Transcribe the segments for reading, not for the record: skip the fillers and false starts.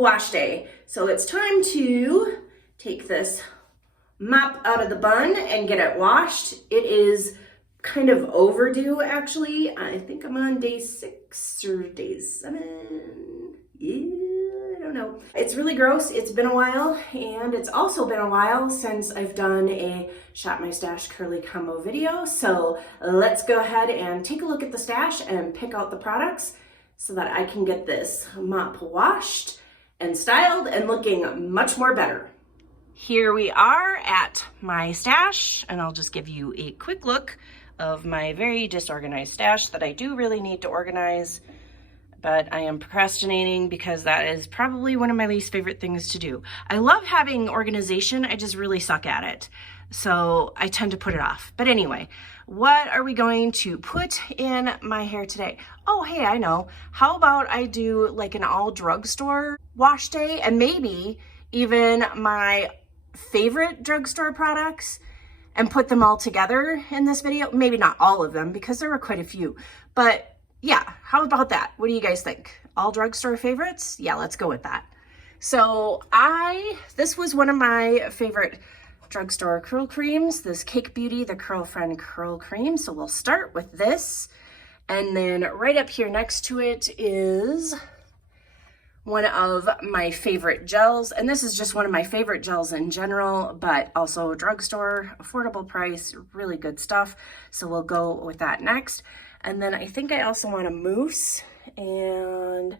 wash day. So it's time to take this mop out of the bun and get it washed. It is kind of overdue, actually. I think I'm on day 6 or day 7. Yeah, I don't know. It's really gross. It's been a while, and it's also been a while since I've done a Shop My Stash curly combo video. So let's go ahead and take a look at the stash and pick out the products so that I can get this mop washed and styled and looking much more better. Here we are at my stash, and I'll just give you a quick look of my very disorganized stash that I do really need to organize, but I am procrastinating because that is probably one of my least favorite things to do. I love having organization, I just really suck at it. So I tend to put it off. But anyway, what are we going to put in my hair today? Oh, hey, I know. How about I do like an all drugstore wash day, and maybe even my favorite drugstore products, and put them all together in this video. Maybe not all of them because there were quite a few, but yeah, how about that? What do you guys think? All drugstore favorites? Yeah, let's go with that. So this was one of my favorite drugstore curl creams, this Cake Beauty, the Curl Friend Curl Cream. So we'll start with this. And then right up here next to it is one of my favorite gels, and this is just one of my favorite gels in general, but also drugstore, affordable price, really good stuff. So we'll go with that next. And then I think I also want a mousse, and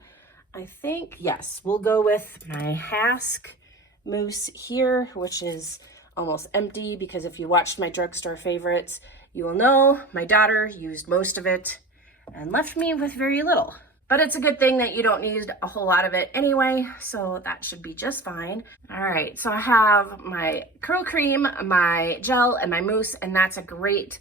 I think, yes, we'll go with my Hask mousse here, which is almost empty because if you watched my drugstore favorites, you will know my daughter used most of it and left me with very little. But it's a good thing that you don't need a whole lot of it anyway, so that should be just fine. All right, so I have my curl cream, my gel, and my mousse, and that's a great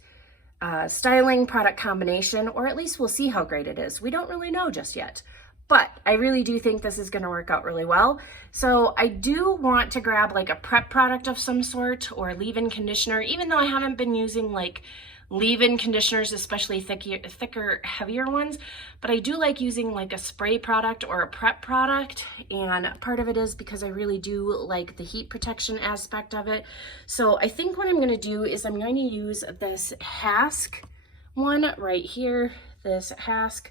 styling product combination, or at least we'll see how great it is. We don't really know just yet, but I really do think this is gonna work out really well. So I do want to grab like a prep product of some sort or leave-in conditioner, even though I haven't been using like leave-in conditioners, especially thicker, heavier ones, but I do like using like a spray product or a prep product, and part of it is because I really do like the heat protection aspect of it. So I think what I'm going to do is I'm going to use this Hask one right here, this Hask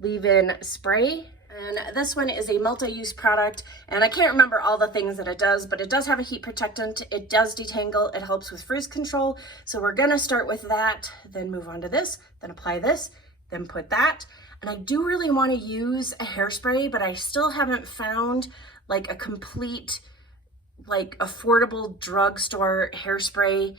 leave-in spray. And this one is a multi-use product, and I can't remember all the things that it does, but it does have a heat protectant, it does detangle, it helps with frizz control. So we're gonna start with that, then move on to this, then apply this, then put that. And I do really wanna use a hairspray, but I still haven't found like a complete, like affordable drugstore hairspray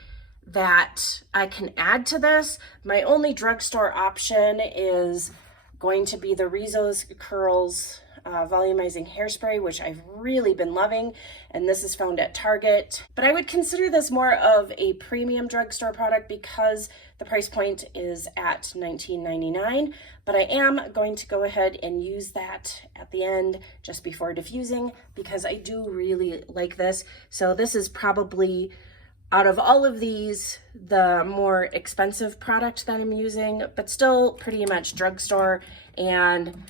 that I can add to this. My only drugstore option is going to be the Rizzo's Curls volumizing hairspray, which I've really been loving, and this is found at Target. But I would consider this more of a premium drugstore product because the price point is at $19.99, but I am going to go ahead and use that at the end just before diffusing because I do really like this. So this is probably, out of all of these, the more expensive product that I'm using, but still pretty much drugstore and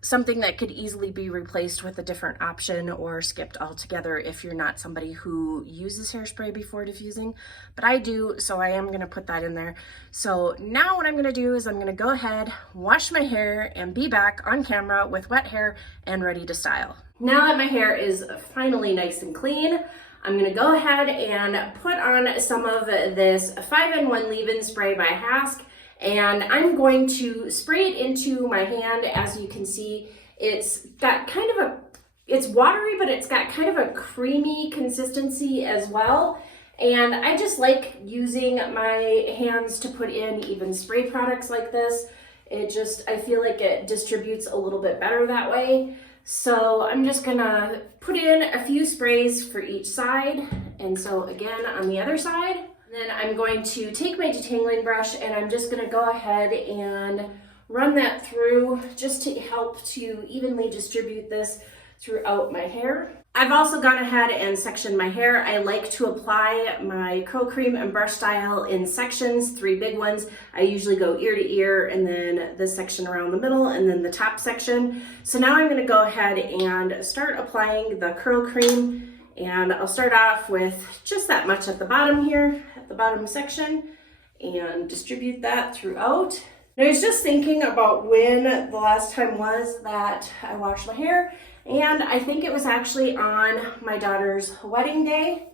something that could easily be replaced with a different option or skipped altogether if you're not somebody who uses hairspray before diffusing. But I do, so I am gonna put that in there. So now what I'm gonna do is I'm gonna go ahead, wash my hair, and be back on camera with wet hair and ready to style. Now that my hair is finally nice and clean, I'm gonna go ahead and put on some of this 5-in-1 leave-in spray by Hask, and I'm going to spray it into my hand. As you can see, it's got kind of it's watery, but it's got kind of a creamy consistency as well. And I just like using my hands to put in even spray products like this. I feel like it distributes a little bit better that way. So I'm just gonna put in a few sprays for each side. And so again, on the other side, then I'm going to take my detangling brush and I'm just gonna go ahead and run that through just to help to evenly distribute this throughout my hair. I've also gone ahead and sectioned my hair. I like to apply my curl cream and brush style in sections, 3 big ones. I usually go ear to ear and then this section around the middle and then the top section. So now I'm gonna go ahead and start applying the curl cream, and I'll start off with just that much at the bottom here, at the bottom section, and distribute that throughout. And I was just thinking about when the last time was that I washed my hair, and I think it was actually on my daughter's wedding day.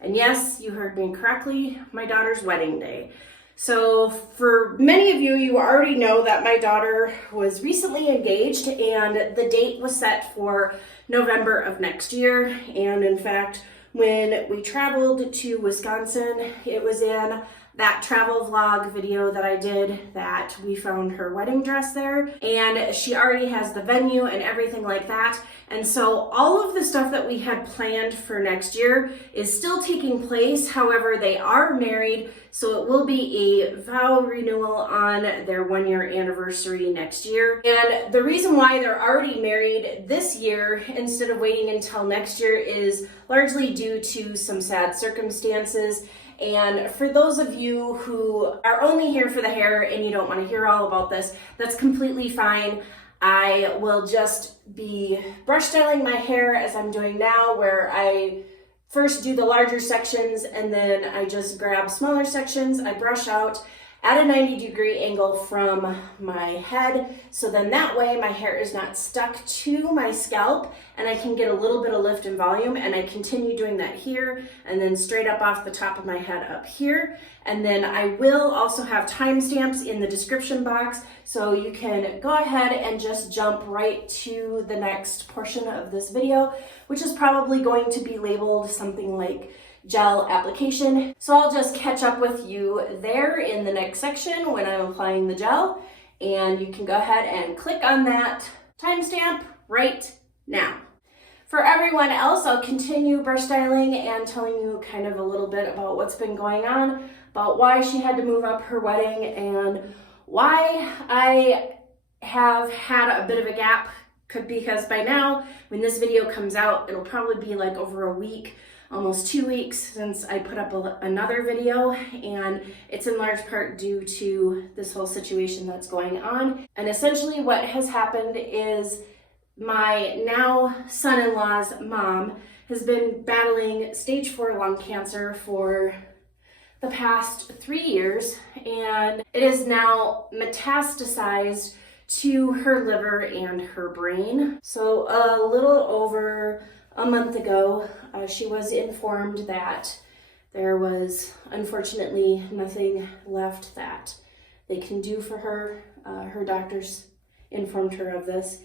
And yes, you heard me correctly, my daughter's wedding day. So for many of you, you already know that my daughter was recently engaged and the date was set for November of next year. And in fact, when we traveled to Wisconsin, it was in that travel vlog video that I did that we found her wedding dress there, and she already has the venue and everything like that. And so all of the stuff that we had planned for next year is still taking place. However, they are married, so it will be a vow renewal on their 1-year anniversary next year. And the reason why they're already married this year instead of waiting until next year is largely due to some sad circumstances. And for those of you who are only here for the hair and you don't want to hear all about this, that's completely fine. I will just be brush styling my hair as I'm doing now, where I first do the larger sections and then I just grab smaller sections, I brush out at a 90-degree angle from my head, so then that way my hair is not stuck to my scalp and I can get a little bit of lift and volume. And I continue doing that here and then straight up off the top of my head up here. And then I will also have timestamps in the description box, so you can go ahead and just jump right to the next portion of this video, which is probably going to be labeled something like gel application. So I'll just catch up with you there in the next section when I'm applying the gel, and you can go ahead and click on that timestamp right now. For everyone else, I'll continue brush styling and telling you kind of a little bit about what's been going on, about why she had to move up her wedding, and why I have had a bit of a gap, because by now when this video comes out, it'll probably be like over a week, almost 2 weeks since I put up another video, and it's in large part due to this whole situation that's going on. And essentially what has happened is my now son-in-law's mom has been battling stage 4 lung cancer for the past 3 years, and it is now metastasized to her liver and her brain. So a little over a month ago, she was informed that there was unfortunately nothing left that they can do for her. Her doctors informed her of this.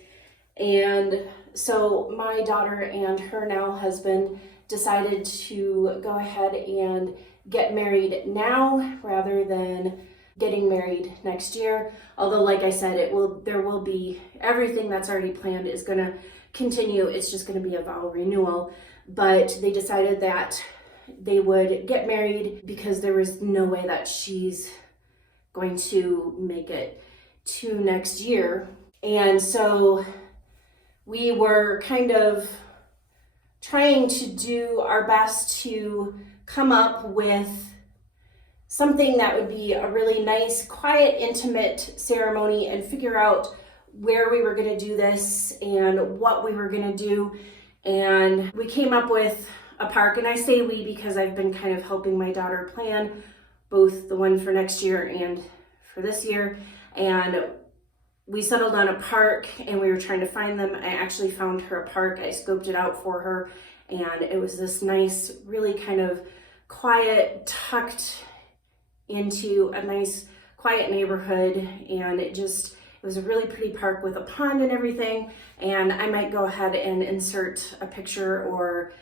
And so my daughter and her now husband decided to go ahead and get married now rather than getting married next year. Although, like I said, there will be, everything that's already planned is gonna continue. It's just gonna be a vow renewal. But they decided that they would get married because there was no way that she's going to make it to next year. And so we were kind of trying to do our best to come up with something that would be a really nice, quiet, intimate ceremony, and figure out where we were going to do this and what we were going to do. And we came up with a park, and I say we because I've been kind of helping my daughter plan both the one for next year and for this year. And we settled on a park, and we were trying to find them. I actually found her a park. I scoped it out for her, and it was this nice, really kind of quiet, tucked into a nice quiet neighborhood, and it was a really pretty park with a pond and everything. And I might go ahead and insert a picture or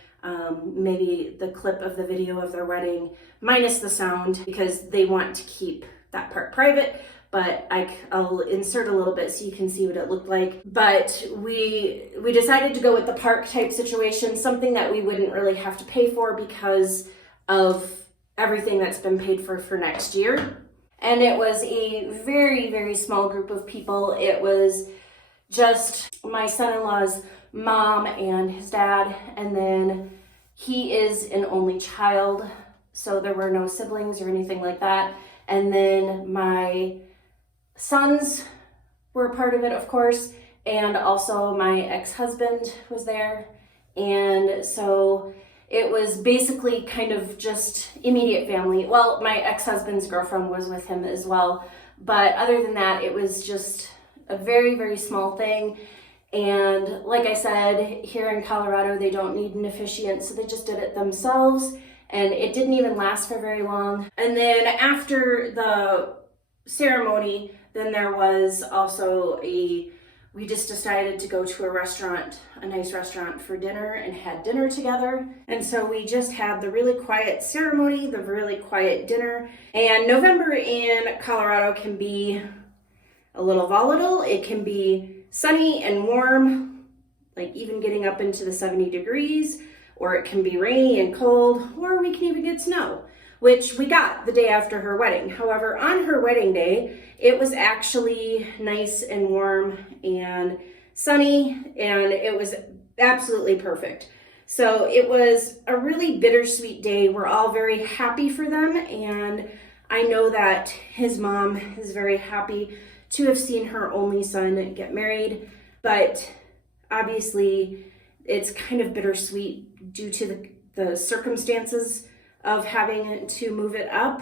maybe the clip of the video of their wedding minus the sound, because they want to keep that part private, but I'll insert a little bit so you can see what it looked like. But we decided to go with the park type situation, something that we wouldn't really have to pay for because of everything that's been paid for next year. And it was a very, very small group of people. It was just my son-in-law's mom and his dad, and then he is an only child, so there were no siblings or anything like that. And then my sons were a part of it, of course, and also my ex-husband was there. And so it was basically kind of just immediate family. Well, my ex-husband's girlfriend was with him as well, but other than that, it was just a very, very small thing. And like I said, here in Colorado, they don't need an officiant, so they just did it themselves, and it didn't even last for very long. And then after the ceremony, then there was also we just decided to go to a restaurant, a nice restaurant, for dinner, and had dinner together. And so we just had the really quiet ceremony, the really quiet dinner. And November in Colorado can be a little volatile. It can be sunny and warm, like even getting up into the 70 degrees, or it can be rainy and cold, or we can even get snow, which we got the day after her wedding. However, on her wedding day, it was actually nice and warm and sunny, and it was absolutely perfect. So it was a really bittersweet day. We're all very happy for them, and I know that his mom is very happy to have seen her only son get married, but obviously it's kind of bittersweet due to the circumstances of having to move it up.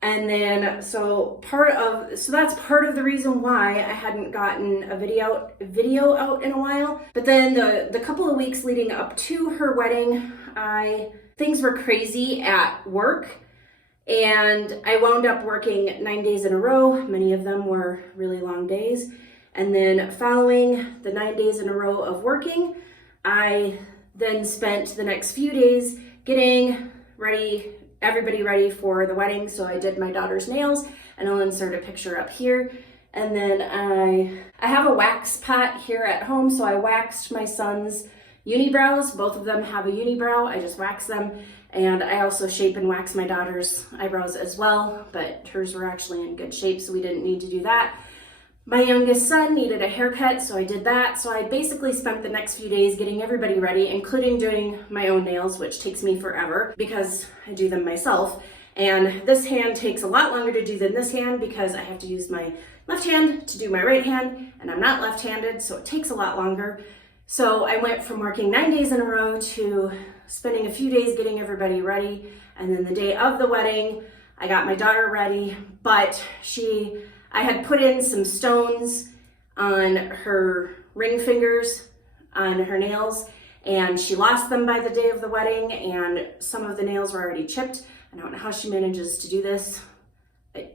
And then so that's part of the reason why I hadn't gotten a video out in a while. But then the couple of weeks leading up to her wedding, things were crazy at work. And I wound up working 9 days in a row. Many of them were really long days. And then following the 9 days in a row of working, I then spent the next few days getting everybody ready for the wedding. So I did my daughter's nails, and I'll insert a picture up here. And then I have a wax pot here at home. So I waxed my son's unibrows. Both of them have a unibrow. I just waxed them. And I also shape and wax my daughter's eyebrows as well, but hers were actually in good shape, so we didn't need to do that. My youngest son needed a haircut, so I did that. So I basically spent the next few days getting everybody ready, including doing my own nails, which takes me forever because I do them myself. And this hand takes a lot longer to do than this hand because I have to use my left hand to do my right hand, and I'm not left-handed, so it takes a lot longer. So I went from working 9 days in a row to spending a few days getting everybody ready. And then the day of the wedding, I got my daughter ready, but I had put in some stones on her ring fingers, on her nails, and she lost them by the day of the wedding, and some of the nails were already chipped. I don't know how she manages to do this. I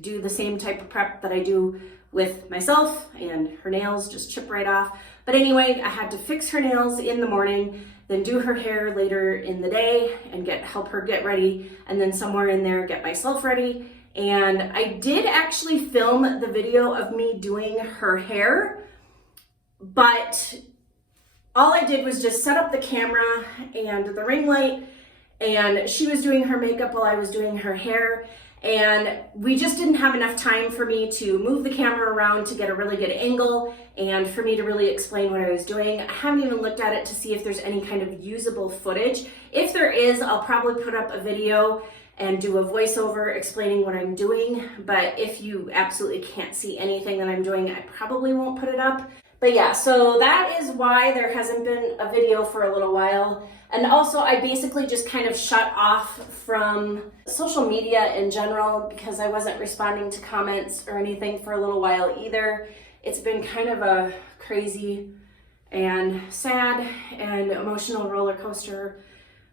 do the same type of prep that I do with myself, and her nails just chip right off. But anyway, I had to fix her nails in the morning, then do her hair later in the day and help her get ready, and then somewhere in there get myself ready. And I did actually film the video of me doing her hair, but all I did was just set up the camera and the ring light, and she was doing her makeup while I was doing her hair. And we just didn't have enough time for me to move the camera around to get a really good angle and for me to really explain what I was doing. I haven't even looked at it to see if there's any kind of usable footage. If there is, I'll probably put up a video and do a voiceover explaining what I'm doing. But if you absolutely can't see anything that I'm doing, I probably won't put it up. But yeah, so that is why there hasn't been a video for a little while. And also I basically just kind of shut off from social media in general because I wasn't responding to comments or anything for a little while either. It's been kind of a crazy and sad and emotional roller coaster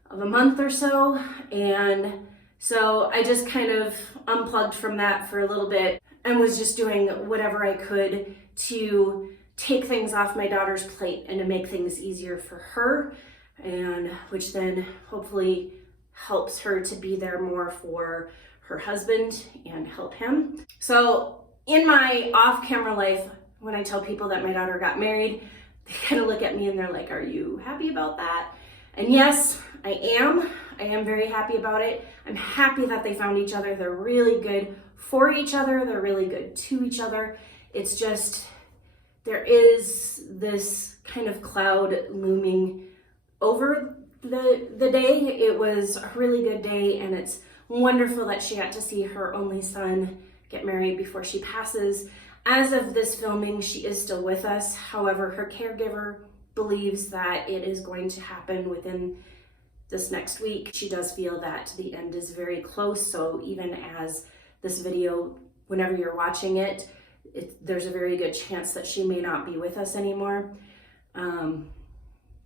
of a month or so. And so I just kind of unplugged from that for a little bit and was just doing whatever I could to take things off my daughter's plate and to make things easier for her, and which then hopefully helps her to be there more for her husband and help him. So in my off-camera life, when I tell people that my daughter got married, they kind of look at me and they're like, are you happy about that? And yes, I am. I am very happy about it. I'm happy that they found each other. They're really good for each other. They're really good to each other. It's just, there is this kind of cloud looming over the day. It was a really good day, and it's wonderful that she got to see her only son get married before she passes. As of this filming, she is still with us. However, her caregiver believes that it is going to happen within this next week. She does feel that the end is very close, so even as this video, whenever you're watching it, there's a very good chance that she may not be with us anymore.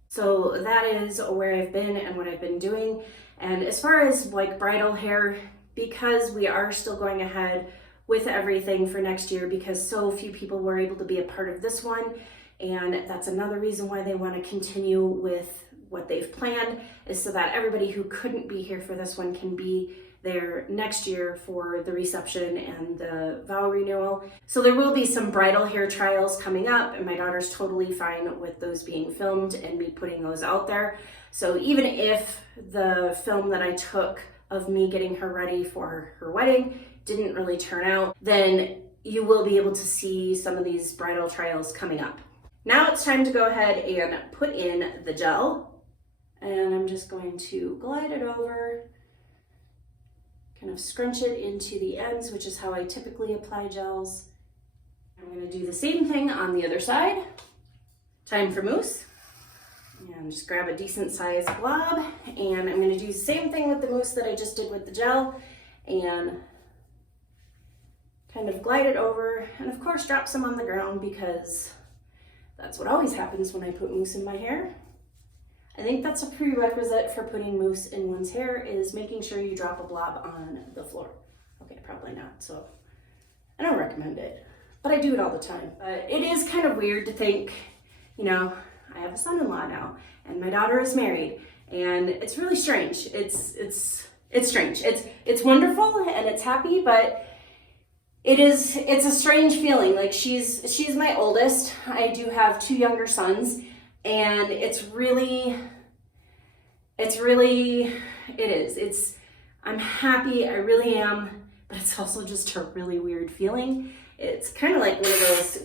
So that is where I've been and what I've been doing. And as far as like bridal hair, because we are still going ahead with everything for next year because so few people were able to be a part of this one, and that's another reason why they want to continue with what they've planned, is so that everybody who couldn't be here for this one can be there next year for the reception and the vow renewal. So there will be some bridal hair trials coming up, and my daughter's totally fine with those being filmed and me putting those out there. So even if the film that I took of me getting her ready for her wedding didn't really turn out, then you will be able to see some of these bridal trials coming up. Now it's time to go ahead and put in the gel, and I'm just going to glide it over, kind of scrunch it into the ends, which is how I typically apply gels. I'm going to do the same thing on the other side. Time for mousse. And just grab a decent sized blob, and I'm going to do the same thing with the mousse that I just did with the gel, and kind of glide it over, and of course drop some on the ground because that's what always happens when I put mousse in my hair. I think that's a prerequisite for putting mousse in one's hair, is making sure you drop a blob on the floor. Okay, probably not, so I don't recommend it, but I do it all the time. It is kind of weird to think, you know, I have a son-in-law now, and my daughter is married, and it's really strange. It's strange. It's wonderful and it's happy, but it's a strange feeling. Like she's my oldest. I do have 2 younger sons, and I'm happy, I really am, but it's also just a really weird feeling. It's kind of like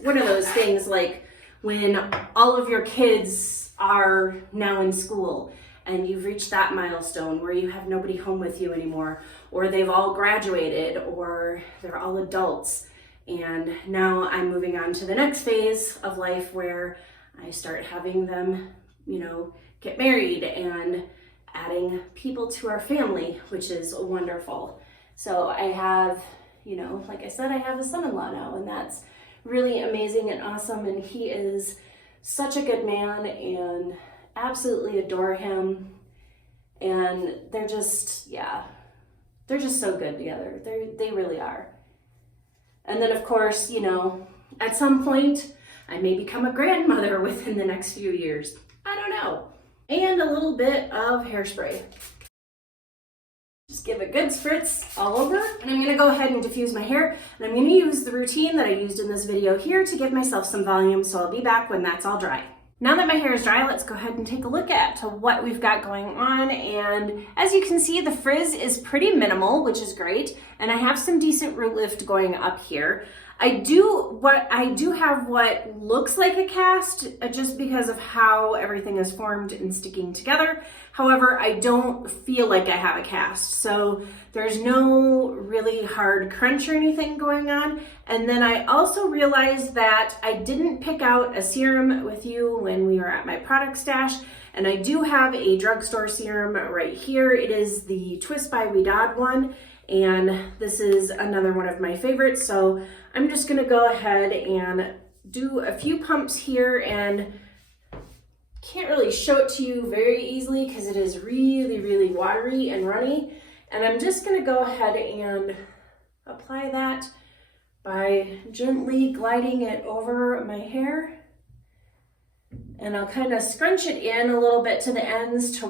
one of those things, like when all of your kids are now in school and you've reached that milestone where you have nobody home with you anymore, or they've all graduated, or they're all adults, and now I'm moving on to the next phase of life where I start having them, you know, get married and adding people to our family, which is wonderful. So I have, you know, like I said, I have a son-in-law now, and that's really amazing and awesome, and he is such a good man, and absolutely adore him, and they're just so good together. They really are. And then of course, you know, at some point I may become a grandmother within the next few years. I don't know. And a little bit of hairspray. Just give a good spritz all over, and I'm gonna go ahead and diffuse my hair, and I'm gonna use the routine that I used in this video here to give myself some volume, so I'll be back when that's all dry. Now that my hair is dry, let's go ahead and take a look at what we've got going on, and as you can see, the frizz is pretty minimal, which is great, and I have some decent root lift going up here. I do have what looks like a cast just because of how everything is formed and sticking together. However, I don't feel like I have a cast. So there's no really hard crunch or anything going on. And then I also realized that I didn't pick out a serum with you when we were at my product stash. And I do have a drugstore serum right here. It is the Twist by Wavy one. And this is another one of my favorites. So I'm just gonna go ahead and do a few pumps here, and can't really show it to you very easily because it is really, really watery and runny. And I'm just gonna go ahead and apply that by gently gliding it over my hair. And I'll kind of scrunch it in a little bit to the ends to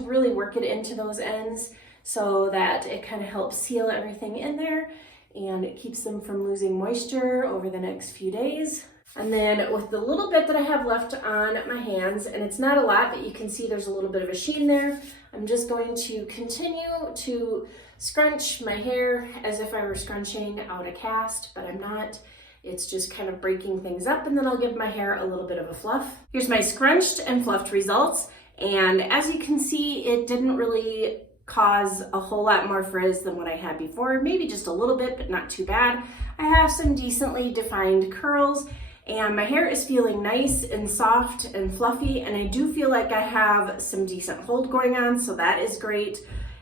really work it into those ends, so that it kind of helps seal everything in there and it keeps them from losing moisture over the next few days. And then with the little bit that I have left on my hands, and it's not a lot, but you can see there's a little bit of a sheen there, I'm just going to continue to scrunch my hair as if I were scrunching out a cast, but I'm not. It's just kind of breaking things up, and then I'll give my hair a little bit of a fluff. Here's my scrunched and fluffed results. And as you can see, it didn't really cause a whole lot more frizz than what I had before. Maybe just a little bit, but not too bad. I have some decently defined curls, and my hair is feeling nice and soft and fluffy, and I do feel like I have some decent hold going on, so that is great.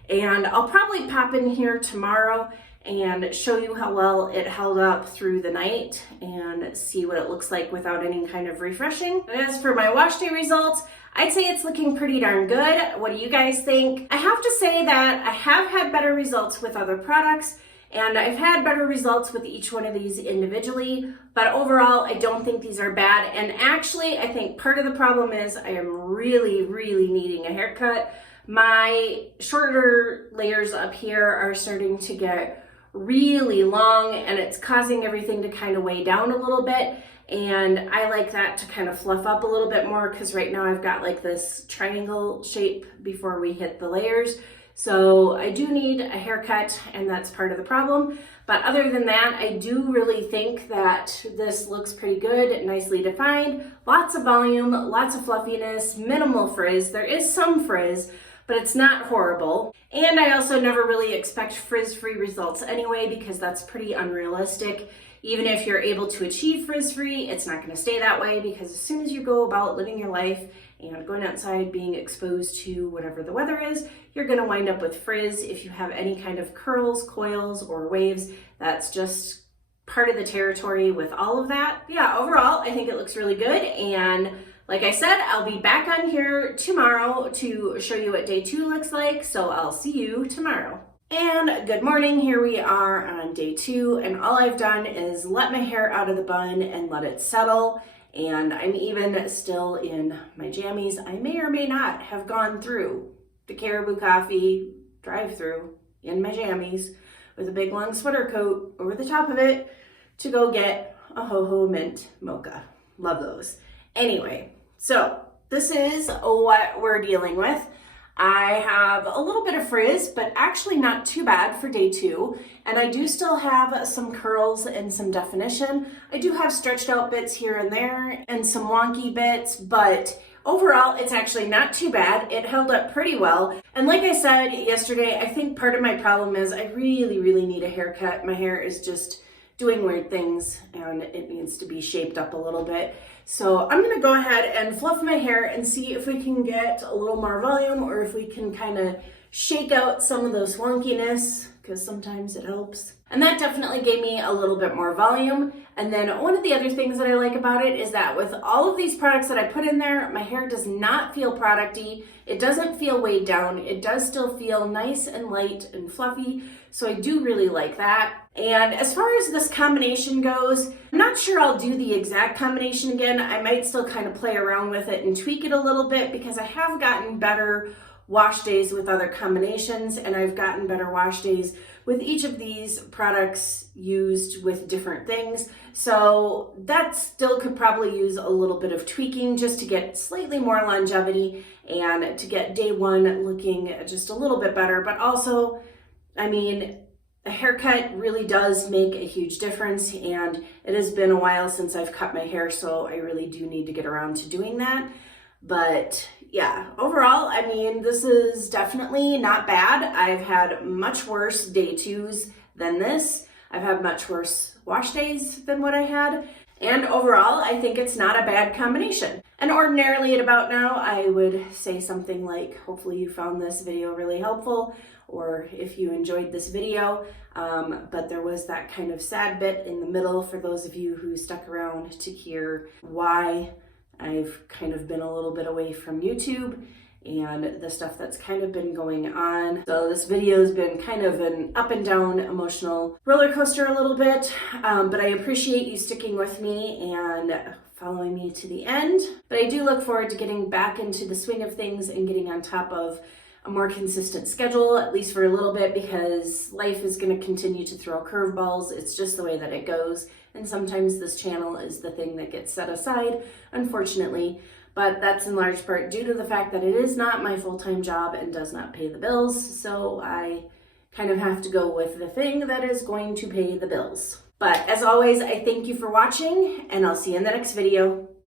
And I'll probably pop in here tomorrow and show you how well it held up through the night and see what it looks like without any kind of refreshing. And as for my wash day results, I'd say it's looking pretty darn good. What do you guys think? I have to say that I have had better results with other products, and I've had better results with each one of these individually, but overall, I don't think these are bad. And actually, I think part of the problem is I am really, really needing a haircut. My shorter layers up here are starting to get really long, and it's causing everything to kind of weigh down a little bit. And I like that to kind of fluff up a little bit more, because right now I've got like this triangle shape before we hit the layers. So I do need a haircut, and that's part of the problem. But other than that, I do really think that this looks pretty good, nicely defined, lots of volume, lots of fluffiness, minimal frizz. There is some frizz, but it's not horrible. And I also never really expect frizz-free results anyway, because that's pretty unrealistic. Even if you're able to achieve frizz-free, it's not gonna stay that way, because as soon as you go about living your life and going outside, being exposed to whatever the weather is, you're gonna wind up with frizz. If you have any kind of curls, coils, or waves, that's just part of the territory with all of that. Yeah, overall, I think it looks really good. And like I said, I'll be back on here tomorrow to show you what day 2 looks like. So I'll see you tomorrow. And good morning, here we are on day 2, and all I've done is let my hair out of the bun and let it settle, and I'm even still in my jammies. I may or may not have gone through the Caribou Coffee drive-through in my jammies with a big long sweater coat over the top of it to go get a Ho-Ho Mint Mocha. Love those. Anyway, so this is what we're dealing with. I have a little bit of frizz, but actually not too bad for day 2. And I do still have some curls and some definition. I do have stretched out bits here and there and some wonky bits, but overall, it's actually not too bad. It held up pretty well. And like I said yesterday, I think part of my problem is I really, really need a haircut. My hair is just doing weird things, and it needs to be shaped up a little bit. So I'm gonna go ahead and fluff my hair and see if we can get a little more volume, or if we can kind of shake out some of those wonkiness, because sometimes it helps. And that definitely gave me a little bit more volume. And then one of the other things that I like about it is that with all of these products that I put in there, my hair does not feel product-y. It doesn't feel weighed down. It does still feel nice and light and fluffy. So I do really like that. And as far as this combination goes, I'm not sure I'll do the exact combination again. I might still kind of play around with it and tweak it a little bit, because I have gotten better wash days with other combinations, and I've gotten better wash days with each of these products used with different things. So that still could probably use a little bit of tweaking just to get slightly more longevity and to get day 1 looking just a little bit better. But also, I mean, a haircut really does make a huge difference, and it has been a while since I've cut my hair, so I really do need to get around to doing that. But yeah, overall, I mean, this is definitely not bad. I've had much worse day 2s than this. I've had much worse wash days than what I had. And overall, I think it's not a bad combination. And ordinarily at about now, I would say something like, hopefully you found this video really helpful, or if you enjoyed this video. But there was that kind of sad bit in the middle for those of you who stuck around to hear why I've kind of been a little bit away from YouTube and the stuff that's kind of been going on. So this video has been kind of an up and down emotional roller coaster a little bit, but I appreciate you sticking with me and following me to the end. But I do look forward to getting back into the swing of things and getting on top of a more consistent schedule, at least for a little bit, because life is going to continue to throw curveballs. It's just the way that it goes. And sometimes this channel is the thing that gets set aside, unfortunately. But that's in large part due to the fact that it is not my full-time job and does not pay the bills. So I kind of have to go with the thing that is going to pay the bills. But as always, I thank you for watching, and I'll see you in the next video.